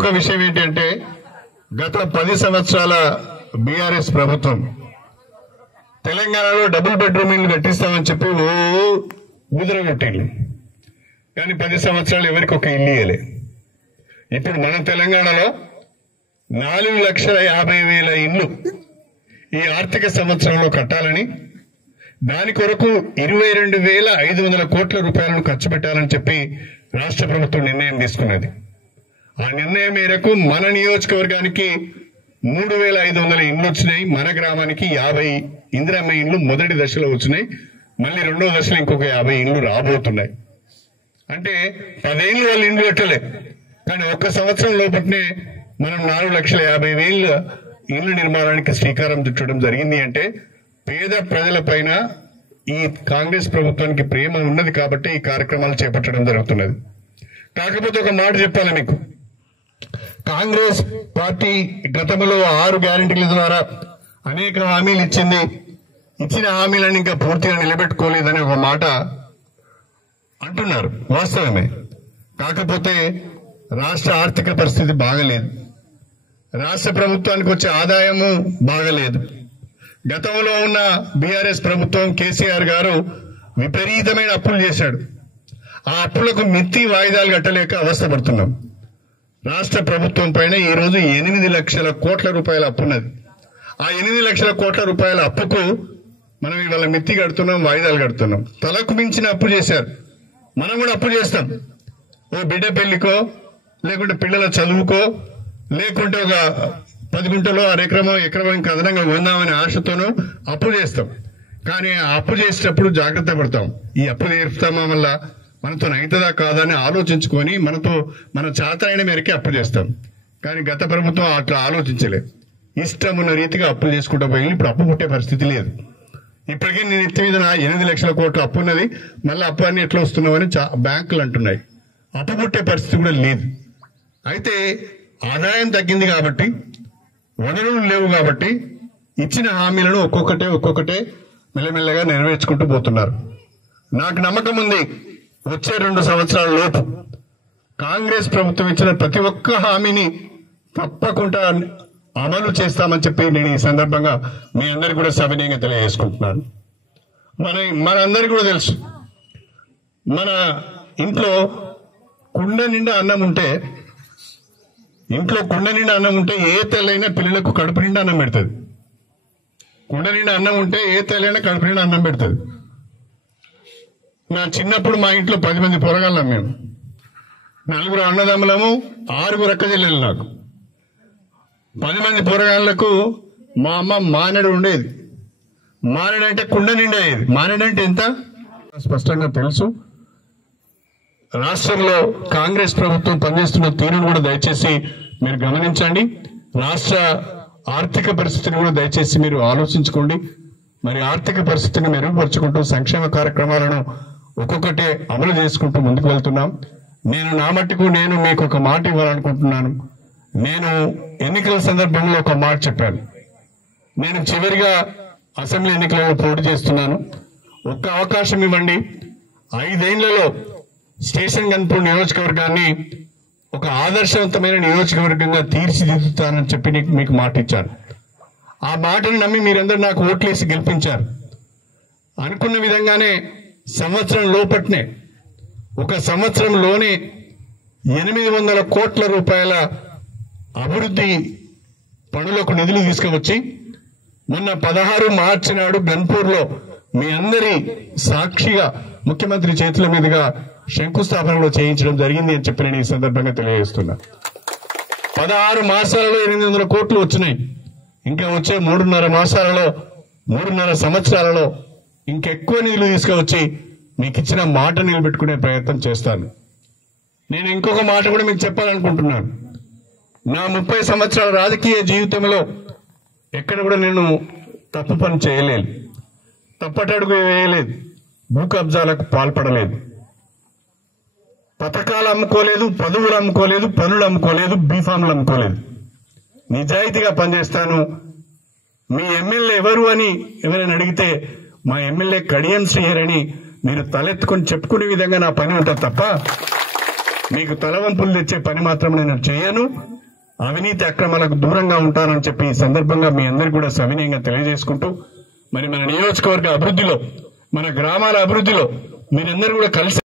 ఇంకొక విషయం ఏంటంటే గత 10 సంవత్సరాల బీఆర్ఎస్ ప్రభుత్వం తెలంగాణలో డబుల్ బెడ్రూమ్ ఇల్లు కట్టిస్తామని చెప్పి ఊదరగొట్టిండ్రు. కానీ 10 సంవత్సరాలు ఎవరికి ఒక ఇల్లు ఇవ్వలే. ఇప్పుడు మన తెలంగాణలో 4,50,000 ఇల్లు ఈ ఆర్థిక సంవత్సరంలో కట్టాలని, దాని కొరకు 22,500 కోట్ల రూపాయలను ఖర్చు పెట్టాలని చెప్పి రాష్ట్ర ప్రభుత్వం నిర్ణయం తీసుకున్నది. ఆ నిర్ణయం మేరకు మన నియోజకవర్గానికి 3,500 ఇండ్లు వచ్చినాయి. మన గ్రామానికి 50 ఇందిరమ్మ ఇండ్లు మొదటి దశలో వచ్చినాయి. మళ్ళీ రెండో దశలో ఇంకొక 50 ఇండ్లు రాబోతున్నాయి. అంటే 10 ఏళ్ళు వాళ్ళు ఇండ్లు కట్టలే, కానీ ఒక్క సంవత్సరం లోపలనే మనం 4,50,000 ఇళ్ల నిర్మాణానికి శ్రీకారం చుట్టడం జరిగింది. అంటే పేద ప్రజల పైన ఈ కాంగ్రెస్ ప్రభుత్వానికి ప్రేమ ఉన్నది కాబట్టి ఈ కార్యక్రమాలు చేపట్టడం జరుగుతున్నది. కాకపోతే ఒక మాట చెప్పాలి మీకు, కాంగ్రెస్ పార్టీ గతంలో 6 గ్యారెంటీల ద్వారా అనేక హామీలు ఇచ్చింది. ఇచ్చిన హామీలను ఇంకా పూర్తిగా నిలబెట్టుకోలేదని ఒక మాట అంటున్నారు, వాస్తవమే. కాకపోతే రాష్ట్ర ఆర్థిక పరిస్థితి బాగలేదు, రాష్ట్ర ప్రభుత్వానికి వచ్చే ఆదాయము బాగలేదు. గతంలో ఉన్న బీఆర్ఎస్ ప్రభుత్వం కేసీఆర్ గారు విపరీతమైన అప్పులు చేశాడు. ఆ అప్పులకు మిత్తి వాయిదాలు కట్టలేక అవస్థపడుతున్నాం. రాష్ట్ర ప్రభుత్వం పైన ఈ రోజు 8 లక్షల కోట్ల రూపాయల అప్పున్నది. ఆ 8 లక్షల కోట్ల రూపాయల అప్పుకు మనం ఇవాళ మిత్తి కడుతున్నాం, వాయిదాలు కడుతున్నాం. తలకు మించిన అప్పు చేశారు. మనం కూడా అప్పు చేస్తాం. ఓ బిడ్డ పెళ్లికో, లేకుంటే పిల్లల చదువుకో, లేకుంటే ఒక 10 గుంటలో ఎకరమో ఇంకా అదనంగా కొందామనే ఆశతోనూ అప్పు చేస్తాం. కానీ ఆ అప్పు చేసేటప్పుడు జాగ్రత్త పడతాం. ఈ అప్పు తీర్పుతామా వల్ల మనతో అవుతుందా కాదా అని ఆలోచించుకొని మన చేతనైన మేరకే అప్పు చేస్తాం. కానీ గత ప్రభుత్వం అట్లా ఆలోచించలేదు. ఇష్టం ఉన్న రీతిగా అప్పులు చేసుకుంటూ పోయి ఇప్పుడు అప్పు పుట్టే పరిస్థితి లేదు. ఇప్పటికీ నేను ఎత్తి మీద 8 లక్షల కోట్ల అప్పు ఉన్నది. మళ్ళీ అప్పు అన్ని ఎట్లా వస్తున్నామని బ్యాంకులు అంటున్నాయి. అప్పు పుట్టే పరిస్థితి కూడా లేదు. అయితే ఆదాయం తగ్గింది కాబట్టి, వనరులు లేవు కాబట్టి ఇచ్చిన హామీలను ఒక్కొక్కటే మెల్లమెల్లగా నెరవేర్చుకుంటూ పోతున్నారు. నాకు నమ్మకం ఉంది, వచ్చే 2 సంవత్సరాల లోపు కాంగ్రెస్ ప్రభుత్వం ఇచ్చిన ప్రతి ఒక్క హామీని తప్పకుండా అమలు చేస్తామని చెప్పి నేను ఈ సందర్భంగా మీ అందరికీ కూడా సవినయంగా తెలియజేసుకుంటున్నాను. మనందరికీ కూడా తెలుసు, మన ఇంట్లో కుండ నిండా అన్నం ఉంటే ఏ తల్లైనా పిల్లలకు కడుపు నిండా అన్నం పెడుతుంది. కుండ నిండా అన్నం ఉంటే ఏ తల్లైనా కడుపు నిండా అన్నం పెడుతుంది. నా చిన్నప్పుడు మా ఇంట్లో 10 మంది పొరగాళ్ళం. మేము 4 అన్నదమ్ములము, 6 అక్క చెల్లెలు. నాకు 10 మంది పొరగాళ్లకు మా అమ్మ మానేడు ఉండేది. మానేడు అంటే కుండ నిండా అయ్యేది. మానేడు అంటే ఎంత స్పష్టంగా తెలుసు. రాష్ట్రంలో కాంగ్రెస్ ప్రభుత్వం పనిచేస్తున్న తీరును కూడా దయచేసి మీరు గమనించండి. రాష్ట్ర ఆర్థిక పరిస్థితిని కూడా దయచేసి మీరు ఆలోచించుకోండి. మరి ఆర్థిక పరిస్థితిని మెరుగుపరుచుకుంటూ సంక్షేమ కార్యక్రమాలను ఒక్కొక్కటే అమలు చేసుకుంటూ ముందుకు వెళ్తున్నాం. నా మట్టుకు నేను మీకు ఒక మాట ఇవ్వాలనుకుంటున్నాను. నేను ఎన్నికల సందర్భంలో ఒక మాట చెప్పాను. నేను చివరిగా అసెంబ్లీ ఎన్నికలలో పోటీ చేస్తున్నాను. ఒక్క అవకాశం ఇవ్వండి, 5 ఏళ్లలో స్టేషన్ గన్పూర్ నియోజకవర్గాన్ని ఒక ఆదర్శవంతమైన నియోజకవర్గంగా తీర్చిదిద్దుతానని చెప్పి మీకు మాట ఇచ్చాను. ఆ మాటను నమ్మి మీరందరూ నాకు ఓట్లేసి గెలిపించారు. అనుకున్న విధంగానే ఒక సంవత్సరంలోనే 800 కోట్ల రూపాయల అభివృద్ధి పనులకు నిధులు తీసుకువచ్చి మొన్న 16 మార్చి నాడు గన్పూర్లో మీ అందరి సాక్షిగా ముఖ్యమంత్రి చేతుల మీదుగా శంకుస్థాపనలో చేయించడం జరిగింది అని చెప్పి నేను ఈ సందర్భంగా తెలియజేస్తున్నా. 16 మాసాలలో 800 కోట్లు వచ్చినాయి. ఇంకా వచ్చే 3.5 సంవత్సరాలలో ఇంకెక్కువ నిధులు తీసుకువచ్చి మీకు ఇచ్చిన మాట నిలబెట్టుకునే ప్రయత్నం చేస్తాను. నేను ఇంకొక మాట కూడా మీకు చెప్పాలనుకుంటున్నాను. నా 30 సంవత్సరాల రాజకీయ జీవితంలో ఎక్కడ కూడా నేను తప్పు పని చేయలేదు, తప్పటడుగు వేయలేదు, భూ కబ్జాలకు పాల్పడలేదు, పథకాలు అమ్ముకోలేదు, పదవులు అమ్ముకోలేదు, పనులు అమ్ముకోలేదు, బీఫామ్లు అమ్ముకోలేదు. నిజాయితీగా పనిచేస్తాను. మీ ఎమ్మెల్యే ఎవరు అని ఎవరైనా అడిగితే మా ఎమ్మెల్యే కడియం శ్రీహరి అని మీరు తలెత్తుకొని చెప్పుకునే విధంగా నా పని ఉంటుంది తప్ప మీకు తలవంపులు తెచ్చే పని మాత్రం నేను చేయను, అవినీతి అక్రమాలకు దూరంగా ఉంటానని చెప్పి ఈ సందర్భంగా మీ అందరికీ కూడా సవినయంగా తెలియజేసుకుంటూ, మరి మన నియోజకవర్గ అభివృద్ధిలో, మన గ్రామాల అభివృద్ధిలో మీరందరూ కూడా కలిసి